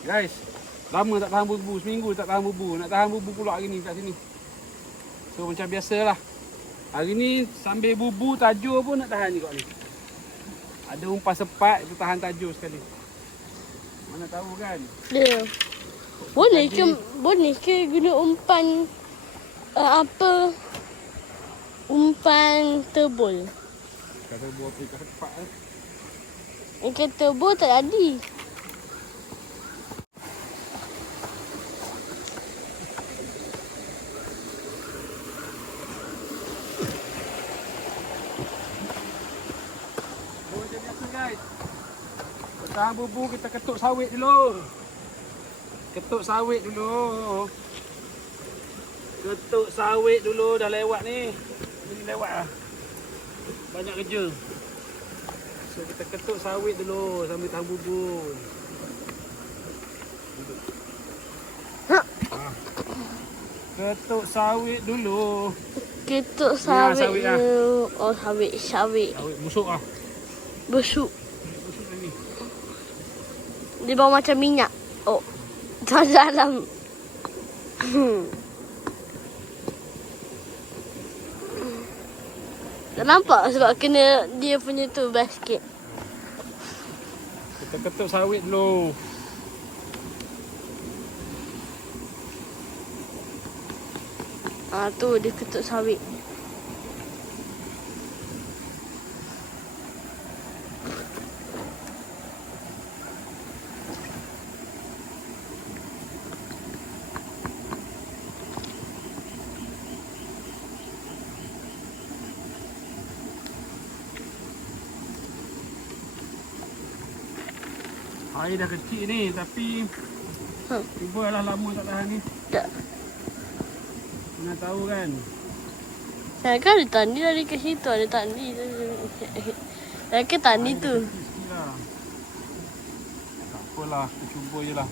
Guys, lama tak tahan bubu. Seminggu tak tahan bubu. Nak tahan bubu pula hari ni kat sini. So macam biasalah. Hari ni sambil bubu tajur pun nak tahan juga ni. Ada umpan sepat, kita tahan tajur sekali. Mana tahu kan? Ya. Boleh ke guna umpan umpan tebul? Kata buat ikan sepat eh. Ikan tebul tak jadi. Macam biasa guys. Tahan bubu kita ketuk sawit dulu. Ketuk sawit dulu dah lewat ni. Ini lewat lah. Banyak kerja. So kita ketuk sawit dulu sambil tahan bubu. Ketuk sawit dulu. Ketuk sawit sawit lah. dulu. Oh, sawit. Sawit busuk ah. Busuk. Busuk dah ni. Dia bau macam minyak. Oh. Dalam. Tak nampak sebab kena dia punya tu basket. Kita ketuk sawit dulu. Tu dia ketuk sawit. Air dah kecil ni tapi cubalah lama tak tahan ni. Tak. Mana tahu kan. Saya kan ada tandi dari ke situ. Ada tandi. Saya ke tandi Air tu. dah kecil sikit lah. Tak apalah, kita cuba je lah.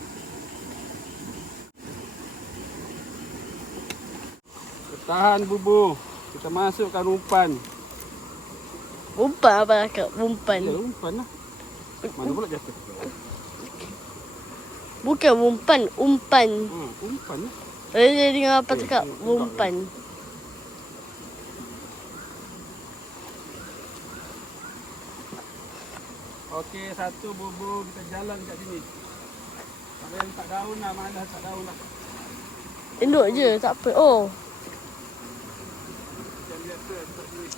Tahan bubu. Kita masukkan umpan. Umpan apa cakap? Umpan. Ya, umpan lah. Mana pula jatuh? Bukan umpan. Umpan. Umpan lah. Dia dengar apa cakap? Umpan. Okey, satu bubu kita jalan kat sini. Tak payah letak daun lah, malas letak daun lah. Elok je, tak apa. Oh. Macam biasa letak sini.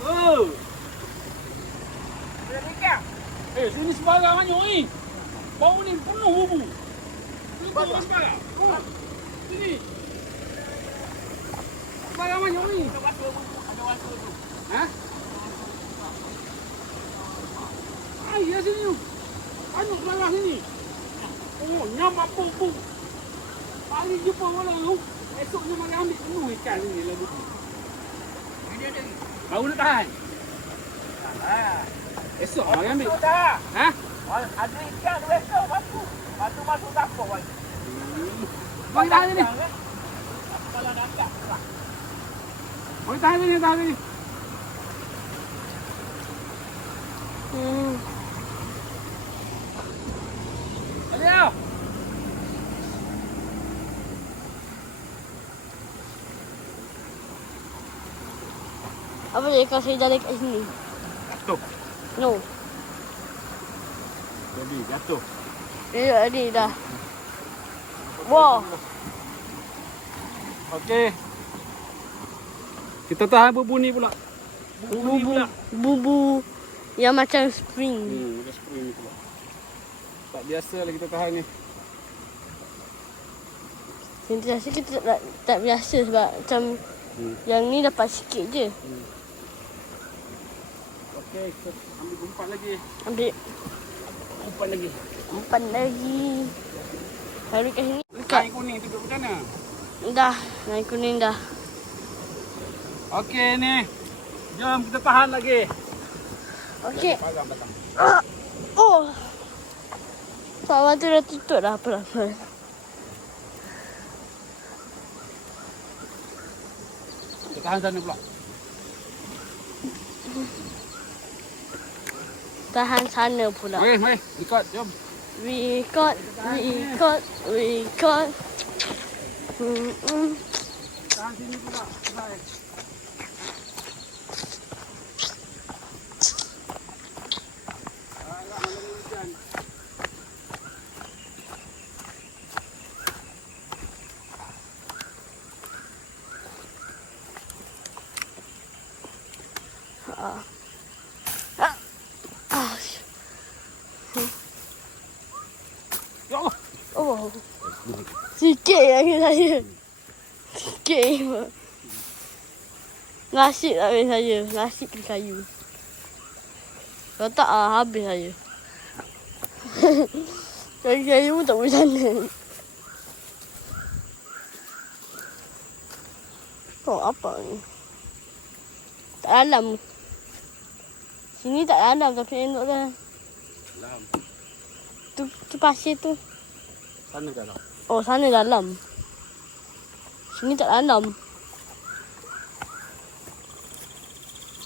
Oh! Sini sebarang hanyut ni. Bau ni penuh bubu. Sini sebarang. Sini. Sebarang hanyut ni. Ada wasur tu. Ha? Air dah sini tu. Hanyut sebarang sini. Oh, nyam apa bu. Hari jumpa orang tu. Esoknya mari ambil penuh ikan ni lah bubu. Ini ada ni. Bau nak tahan. Esok mari ambil. Dah. Ha? Ada ikan esok masuk dapur lagi. Mari tahan ni. Kalau nak angkat. Mari tahan ni, tahan ni. Ayo. Apa dia kau saya jalan kat sini? Jatuh. No. Jadi jatuh. Dia ni dah. Wah. Okey. Kita tahan bubu ni pula. Bubu yang macam spring. Ada spring ni pula. Tak biasa lah kita tahan ni. Sentiasa kita tak biasa sebab macam yang ni dapat sikit je. Okey, kita ambil umpan lagi. Ambil Umpan lagi. umpan lagi. Taruh kat sini. Kain kuning tu duduk macam mana? Dah, naik kuning dah. Okey ni. Jom kita tahan lagi. Okey. Pagang belakang. Oh. Sawah tu dah tutup dah apa-apa. Kita tahan sana pula. Tahan sana pula. Mari, mari. Ikut, jom. Record. Tahan sini pula. Baik. Agak malam hujan. Ya Allah. Oh. Sikit lagi saya. Sikit je. Nasib tak habis saya. Nasib ke kayu. Kalau tak habis saya. Kayu pun tak boleh sana. Oh, apa ni? Tak dalam. Sini tak dalam tapi elok dah. Dalam. Tu pasir tu. Sana ke dalam? Oh, sana dalam. Sini tak dalam.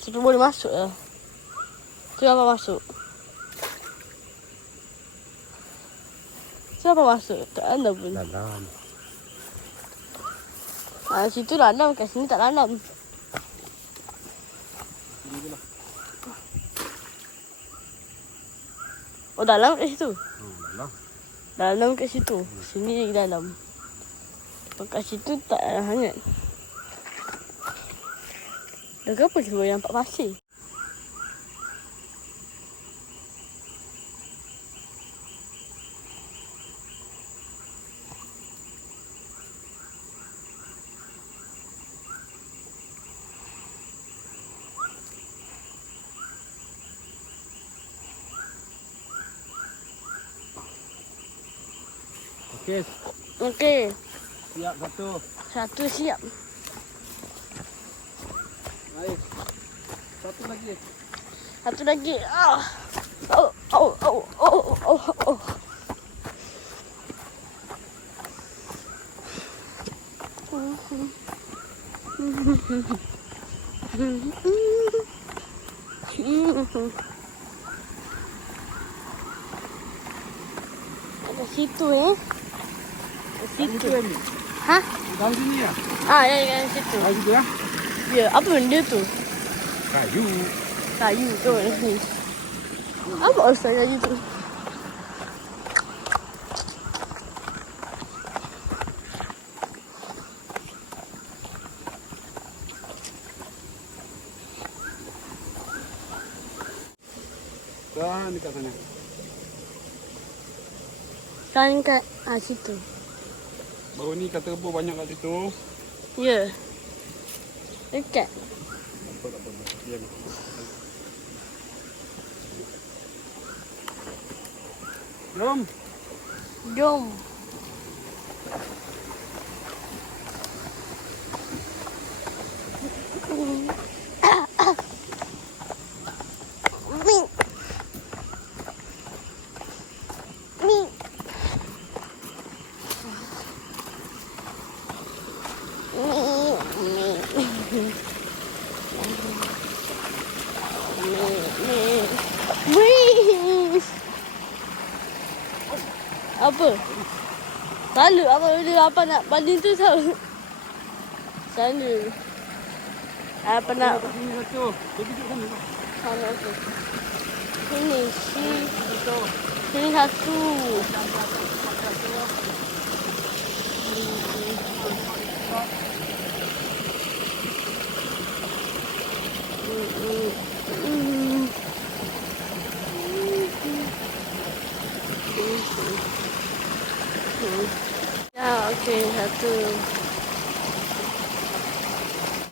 Siapa boleh masuk lah. Siapa masuk? Siapa masuk? Tak dalam pun. Dalam. Situ dalam, kat sini tak dalam. Sini je lah. Oh, dalam kat situ. Dalam. Dalam kat situ. Sini lagi dalam. Kat situ tak hangat. Dah kenapa kita boleh nampak pasir? Okey. Okey. Siap satu. Satu siap. Mari. Satu lagi. Satu lagi. Oh, oh, oh, oh, oh, oh. Ada situ Kat situ. Ni. Hah? Dalam sini ya? Ya, kat situ. Dalam situ ya? Ya, apa benda tu? Kayu. Kayu tu kat sini. Apa asal kayu tu? Dan dekat sana. Kan kat situ. Baru ni ikan terbang banyak kat situ. Ya. Dekat. Tak apa. Diam. Jom. Jom. Apa? Selalu apa nak banding tu selalu. Selalu. Apa nak? Sini satu. Dia duduk sana. Sana tu. Sini. Satu. Sini satu. Ya, okey, satu.